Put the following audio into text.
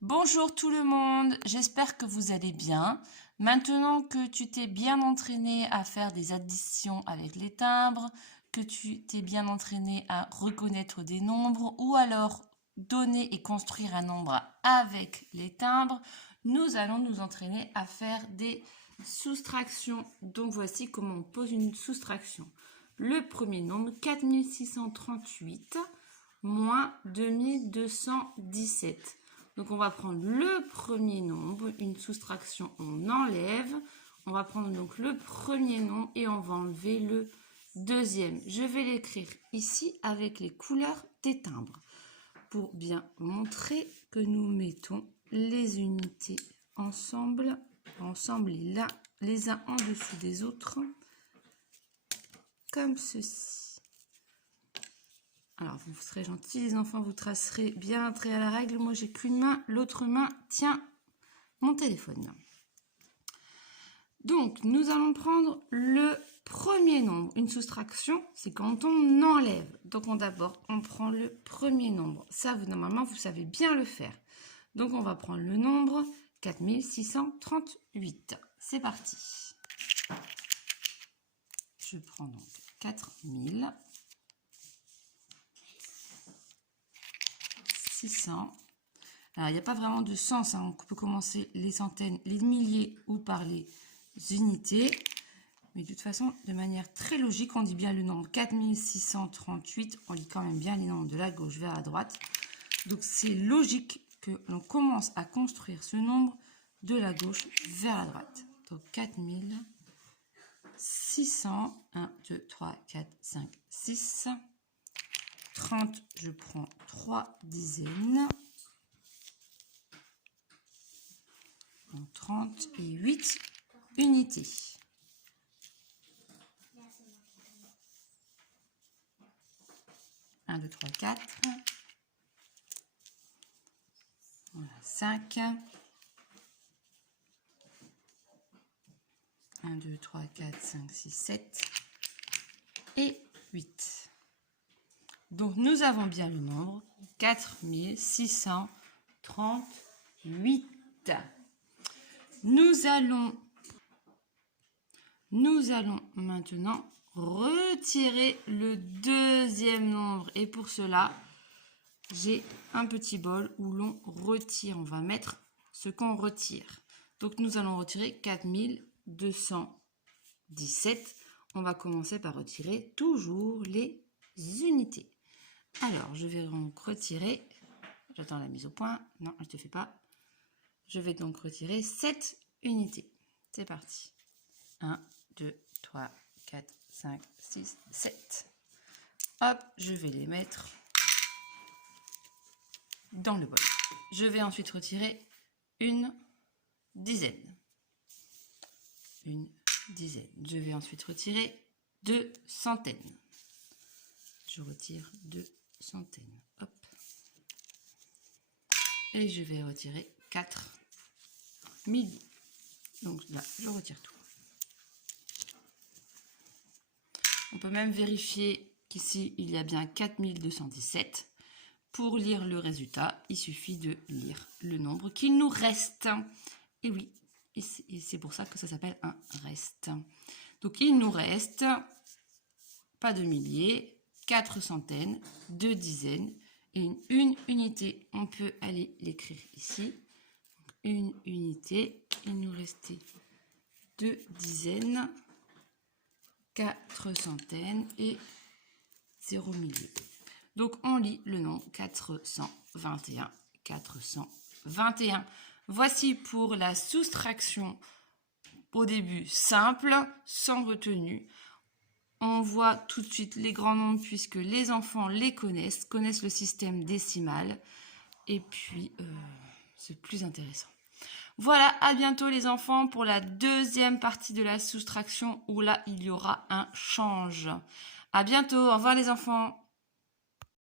Bonjour tout le monde, j'espère que vous allez bien. Maintenant que tu t'es bien entraîné à faire des additions avec les timbres, que tu t'es bien entraîné à reconnaître des nombres ou alors donner et construire un nombre avec les timbres, nous allons nous entraîner à faire des soustractions. Donc voici comment on pose une soustraction. Le premier nombre, 4638 moins 2217. Donc on va prendre le premier nombre, une soustraction, on enlève. On va prendre donc le premier nombre et on va enlever le deuxième. Je vais l'écrire ici avec les couleurs des timbres pour bien montrer que nous mettons les unités ensemble et là, les uns en dessous des autres, comme ceci. Alors, vous serez gentils, les enfants, vous tracerez bien un trait à la règle. Moi, j'ai qu'une main, l'autre main tient mon téléphone. Donc, nous allons prendre le premier nombre. Une soustraction, c'est quand on enlève. Donc, d'abord, on prend le premier nombre. Ça, normalement, vous savez bien le faire. Donc, on va prendre le nombre 4638. C'est parti. Je prends donc 4000. 600. Alors, il n'y a pas vraiment de sens. On peut commencer les centaines, les milliers ou par les unités. Mais de toute façon, de manière très logique, on dit bien le nombre 4638. On lit quand même bien les nombres de la gauche vers la droite. Donc, c'est logique que l'on commence à construire ce nombre de la gauche vers la droite. Donc, 4600. 1, 2, 3, 4, 5, 6. 30, je prends 3 dizaines. 30 et 8 unités. Un, 2, 3, 4. Voilà, 5. 1, 2, 3, 4, 5, 6, 7 et 8. Donc, nous avons bien le nombre 4638. Nous allons maintenant retirer le deuxième nombre. Et pour cela, j'ai un petit bol où l'on retire. On va mettre ce qu'on retire. Donc, nous allons retirer 4217. On va commencer par retirer toujours les unités. Alors, je vais donc retirer, j'attends la mise au point, non, je ne te fais pas. Je vais donc retirer 7 unités. C'est parti. 1, 2, 3, 4, 5, 6, 7. Hop, je vais les mettre dans le bol. Je vais ensuite retirer une dizaine. Une dizaine. Je vais ensuite retirer 2 centaines. Je retire 2 centaines. Hop. Et je vais retirer 4 milliers. Donc là, je retire tout. On peut même vérifier qu'ici, il y a bien 4217. Pour lire le résultat, il suffit de lire le nombre qu'il nous reste. Et oui, et c'est pour ça que ça s'appelle un reste. Donc, il nous reste pas de milliers, 4 centaines, 2 dizaines et une unité. On peut aller l'écrire ici. Une unité, il nous restait 2 dizaines, 4 centaines et 0 milliers. Donc, on lit le nombre 421. 421. Voici pour la soustraction au début simple, sans retenue. On voit tout de suite les grands nombres puisque les enfants les connaissent le système décimal. Et puis, c'est plus intéressant. Voilà, à bientôt les enfants pour la deuxième partie de la soustraction où là, il y aura un change. À bientôt, au revoir les enfants.